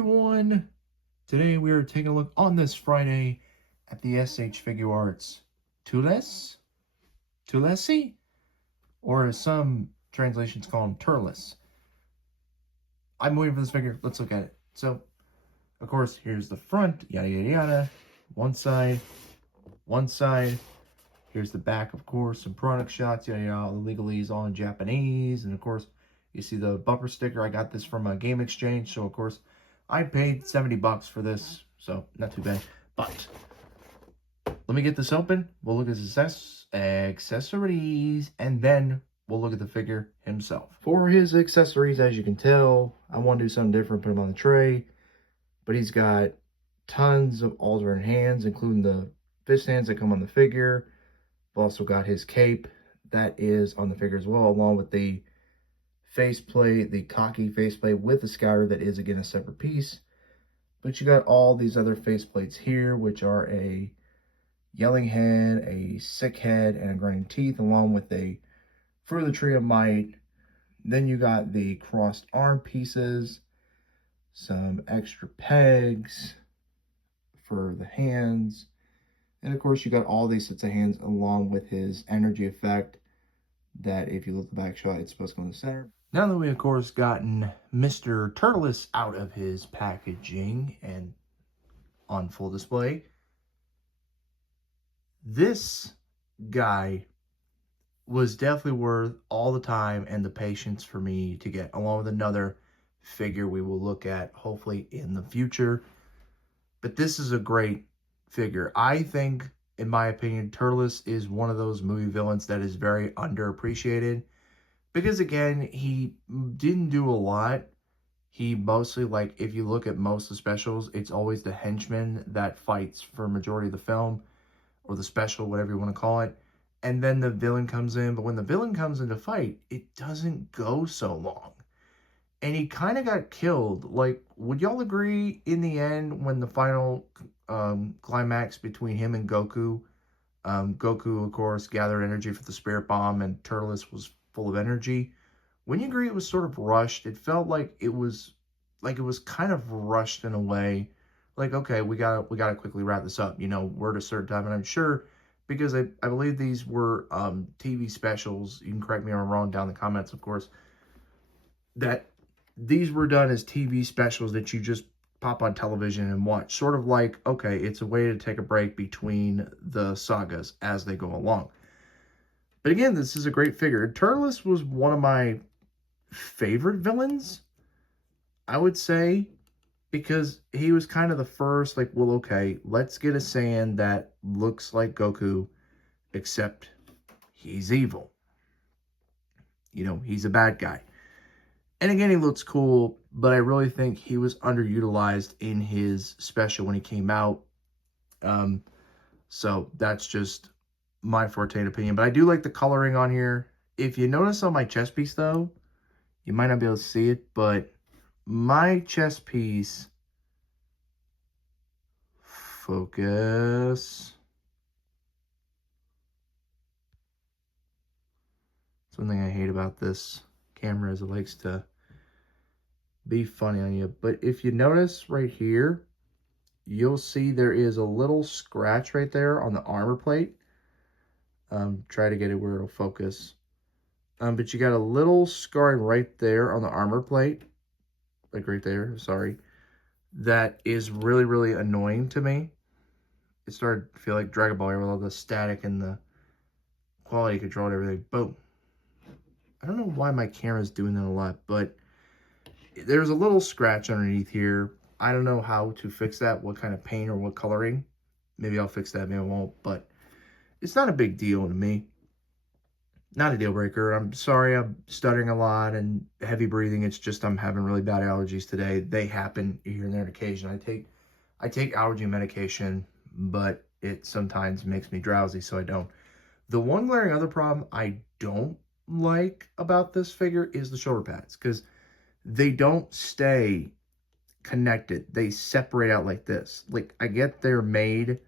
everyone! Today we are taking a look on this Friday at the SH Figuarts Tulece? Tulece? Or as some translations call him, Turles. I'm waiting for this figure. Let's look at it. So, of course, here's the front, yada yada yada. One side. Here's the back, of course, some product shots, yada yada, all the legalese, all in Japanese. And of course, you see the bumper sticker. I got this from a game exchange, so of course, I paid 70 bucks for this, so not too bad. But let me get this open. We'll look at his accessories, and then we'll look at the figure himself. For his accessories, as you can tell, I want to do something different, put him on the tray. But he's got tons of alternate hands, including the fist hands that come on the figure. I've also got his cape that is on the figure as well, along with the faceplate, the cocky faceplate with the scouter that is, again, a separate piece. But you got all these other faceplates here, which are a yelling head, a sick head, and a grinding teeth, along with a fruit of the tree of might. Then you got the crossed arm pieces, some extra pegs for the hands, and of course you got all these sets of hands along with his energy effect that, if you look at the back shot, it's supposed to go in the center. Now that we, of course, gotten Mr. Turles out of his packaging and on full display, this guy was definitely worth all the time and the patience for me to get, along with another figure we will look at hopefully in the future. But this is a great figure. I think, in my opinion, Turles is one of those movie villains that is very underappreciated. Because, again, he didn't do a lot. He mostly, like, if you look at most of the specials, it's always the henchman that fights for a majority of the film, or the special, whatever you want to call it. And then the villain comes in. But when the villain comes in to fight, it doesn't go so long. And he kind of got killed. Like, would y'all agree in the end when the final climax between him and Goku, Goku, of course, gathered energy for the spirit bomb, and Turles was full of energy. Wouldn't you agree it was sort of rushed? It felt like it was kind of rushed in a way. Like, okay, we gotta quickly wrap this up. You know, we're at a certain time, and I'm sure, because I believe these were TV specials. You can correct me if I'm wrong down in the comments, of course. That these were done as TV specials that you just pop on television and watch. Sort of like, okay, it's a way to take a break between the sagas as they go along. But again, this is a great figure. Turles was one of my favorite villains, I would say, because he was kind of the first, like, well, okay, let's get a Saiyan that looks like Goku, except he's evil. You know, he's a bad guy. And again, he looks cool, but I really think he was underutilized in his special when he came out. So that's just my forte and opinion. But I do like the coloring on here. If you notice on my chest piece, though, you might not be able to see it, but my chest piece, focus. That's one thing I hate about this camera, is it likes to be funny on you. But if you notice right here, you'll see there is a little scratch right there on the armor plate. Try to get it where it'll focus. But you got a little scarring right there on the armor plate, like right there, sorry, that is really, really annoying to me. It started to feel like Dragonball with all the static and the quality control and everything. Boom. I don't know why my camera's doing that a lot, but there's a little scratch underneath here. I don't know how to fix that, what kind of paint or what coloring. Maybe I'll fix that, maybe I won't, but it's not a big deal to me. Not a deal breaker. I'm sorry I'm stuttering a lot and heavy breathing. It's just I'm having really bad allergies today. They happen here and there on occasion. I take allergy medication, but it sometimes makes me drowsy, so I don't. The one glaring other problem I don't like about this figure is the shoulder pads, because they don't stay connected. They separate out like this. Like, I get they're made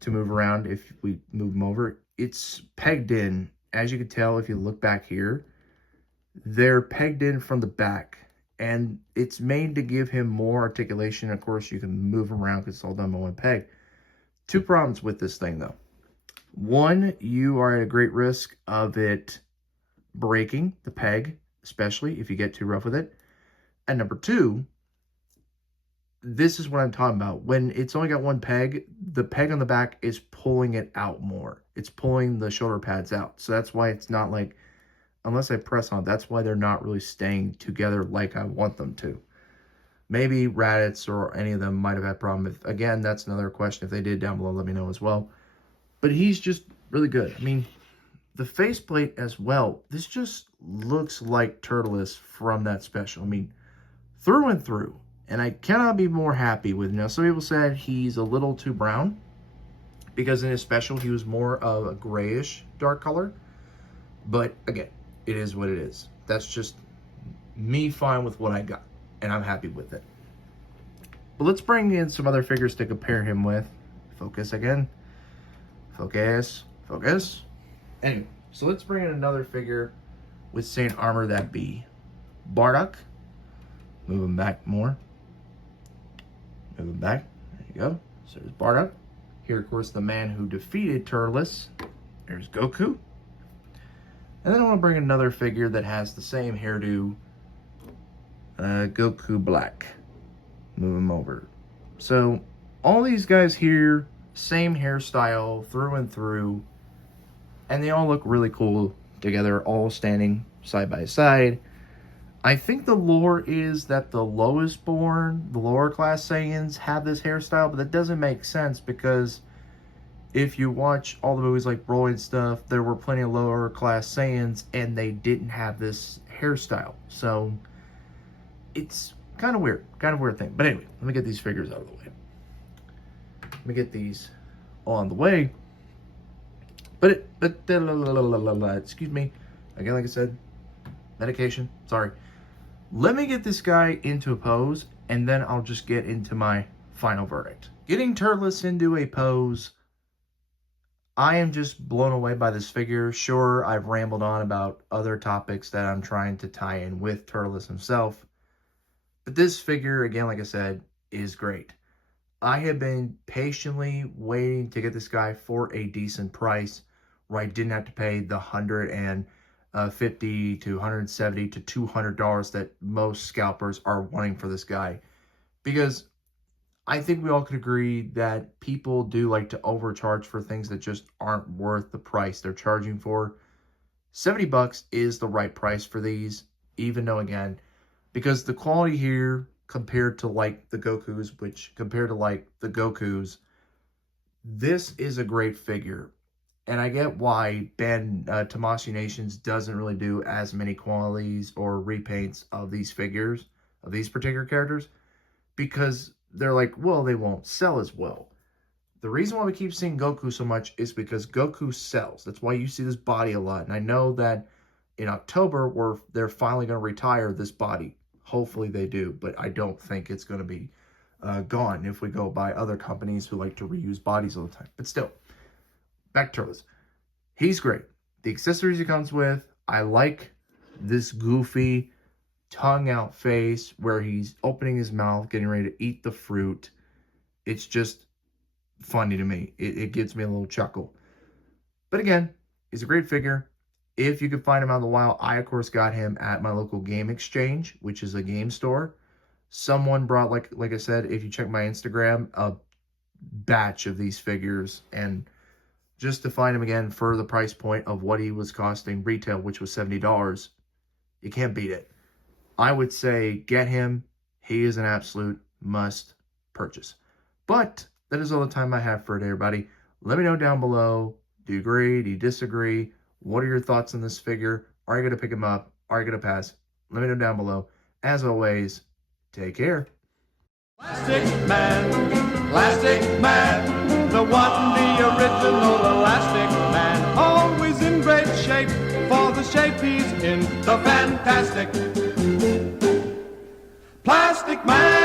to move around if we move them over. It's pegged in. As you can tell, if you look back here, they're pegged in from the back, And it's made to give him more articulation. Of course, you can move him around because it's all done by one peg. Two problems with this thing, though. One, you are at a great risk of it breaking, the peg, especially if you get too rough with it. And number two, this is what I'm talking about. When it's only got one peg, the peg on the back is pulling it out more. It's pulling the shoulder pads out. So that's why it's not like, unless I press on it, that's why they're not really staying together like I want them to. Maybe Raditz or any of them might have had a problem. If, again, that's another question. If they did, down below, let me know as well. But he's just really good. I mean, the faceplate as well. This just looks like Turles from that special. I mean, through and through. And I cannot be more happy with him. Now, some people said he's a little too brown, because in his special, he was more of a grayish dark color. But again, it is what it is. That's just me fine with what I got, and I'm happy with it. But let's bring in some other figures to compare him with. Focus again. Focus. Focus. Anyway, so let's bring in another figure with Saiyan armor, that be Bardock. Move him back more. Move him back. There you go. So there's Bardock. Here, of course, the man who defeated Turles. There's Goku. And then I want to bring another figure that has the same hairdo. Goku Black. Move him over. So, all these guys here, same hairstyle through and through. And they all look really cool together, all standing side by side. I think the lore is that the lowest born, the lower class Saiyans have this hairstyle, but that doesn't make sense because if you watch all the movies like Broly and stuff, there were plenty of lower class Saiyans and they didn't have this hairstyle. So it's kind of weird thing. But anyway, let me get these figures out of the way. Let me get these on the way. But excuse me, again, like I said, medication, sorry. Let me get this guy into a pose, and then I'll just get into my final verdict. Getting Turles into a pose, I am just blown away by this figure. Sure, I've rambled on about other topics that I'm trying to tie in with Turles himself, but this figure, again, like I said, is great. I have been patiently waiting to get this guy for a decent price where I didn't have to pay the $150 to $170 to $200 that most scalpers are wanting for this guy. Because I think we all could agree that people do like to overcharge for things that just aren't worth the price they're charging for. $70 is the right price for these, even though, again, because the quality here compared to like the Gokus, this is a great figure. And I get why Tamashii Nations doesn't really do as many qualities or repaints of these figures, of these particular characters, because they're like, well, they won't sell as well. The reason why we keep seeing Goku so much is because Goku sells. That's why you see this body a lot. And I know that in October, they're finally going to retire this body. Hopefully they do, but I don't think it's going to be gone if we go by other companies who like to reuse bodies all the time. But still. Back to Turles. He's great. The accessories he comes with, I like this goofy, tongue-out face where he's opening his mouth, getting ready to eat the fruit. It's just funny to me. It gives me a little chuckle. But again, he's a great figure. If you could find him out in the wild, I, of course, got him at my local game exchange, which is a game store. Someone brought, like I said, if you check my Instagram, a batch of these figures, and just to find him again for the price point of what he was costing retail, which was $70, you can't beat it. I would say get him. He is an absolute must purchase. But that is all the time I have for today, everybody. Let me know down below. Do you agree? Do you disagree? What are your thoughts on this figure? Are you going to pick him up? Are you going to pass? Let me know down below. As always, take care. Plastic Man, the one, the original Elastic Man, always in great shape for the shape he's in, the fantastic Plastic Man.